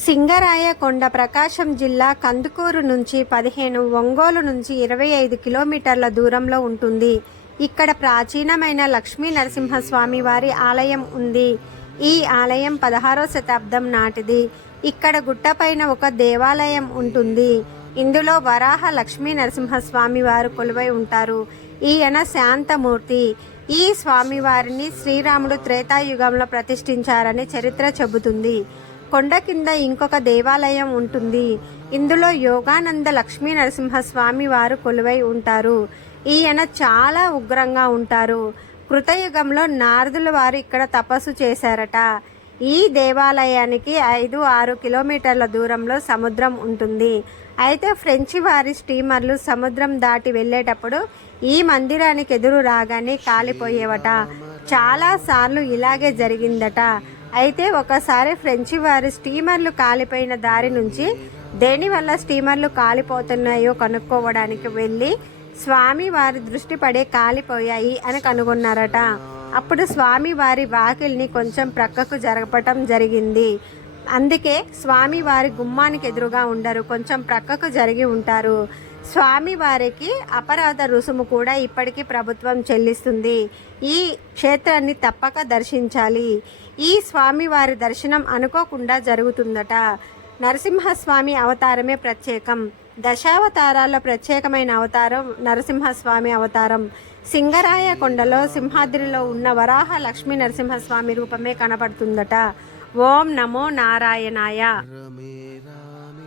సింగరాయకొండ ప్రకాశం జిల్లా కందుకూరు నుంచి 15, ఒంగోలు నుంచి 25 కిలోమీటర్ల దూరంలో ఉంటుంది. ఇక్కడ ప్రాచీనమైన లక్ష్మీ నరసింహస్వామి వారి ఆలయం ఉంది. ఈ ఆలయం 16వ శతాబ్దం నాటిది. ఇక్కడ గుట్టపైన ఒక దేవాలయం ఉంటుంది. ఇందులో వరాహ లక్ష్మీ నరసింహస్వామి వారు కొలువై ఉంటారు. ఈయన శాంతమూర్తి. ఈ స్వామివారిని శ్రీరాముడు త్రేతాయుగంలో ప్రతిష్ఠించారని చరిత్ర చెబుతుంది. కొండ కింద ఇంకొక దేవాలయం ఉంటుంది. ఇందులో యోగానంద లక్ష్మీ నరసింహస్వామి వారు కొలువై ఉంటారు. ఈయన చాలా ఉగ్రంగా ఉంటారు. కృతయుగంలో నారదుల వారు ఇక్కడ తపస్సు చేశారట. ఈ దేవాలయానికి 5-6 కిలోమీటర్ల దూరంలో సముద్రం ఉంటుంది. అయితే ఫ్రెంచి వారి స్టీమర్లు సముద్రం దాటి వెళ్ళేటప్పుడు ఈ మందిరానికి ఎదురు రాగానే కాలిపోయేవట. చాలాసార్లు ఇలాగే జరిగిందట. అయితే ఒకసారి ఫ్రెంచి వారి స్టీమర్లు కాలిపోయిన దారి నుంచి దేనివల్ల స్టీమర్లు కాలిపోతున్నాయో కనుక్కోవడానికి వెళ్ళి స్వామి వారి దృష్టి పడే కాలిపోయాయి అని కనుగొన్నారట. అప్పుడు స్వామి వారి వాకిల్ని కొంచెం ప్రక్కకు జరపటం జరిగింది. అందుకే స్వామి వారి గుమ్మానికి ఎదురుగా ఉండరు, కొంచెం ప్రక్కకు జరిగి ఉంటారు. స్వామి వారికి అపరాధ రుసుము కూడా ఇప్పటికీ ప్రభుత్వం చెల్లిస్తుంది. ఈ క్షేత్రాన్ని తప్పక దర్శించాలి. ఈ స్వామి వారి దర్శనం అనుకోకుండా జరుగుతుందట. నరసింహస్వామి అవతారమే ప్రత్యేకం. దశావతారాల్లో ప్రత్యేకమైన అవతారం నరసింహస్వామి అవతారం. సింగరాయకొండలో సింహాద్రిలో ఉన్న వరాహ లక్ష్మీ నరసింహస్వామి రూపమే కనపడుతుందట. ఓం నమో నారాయణాయ.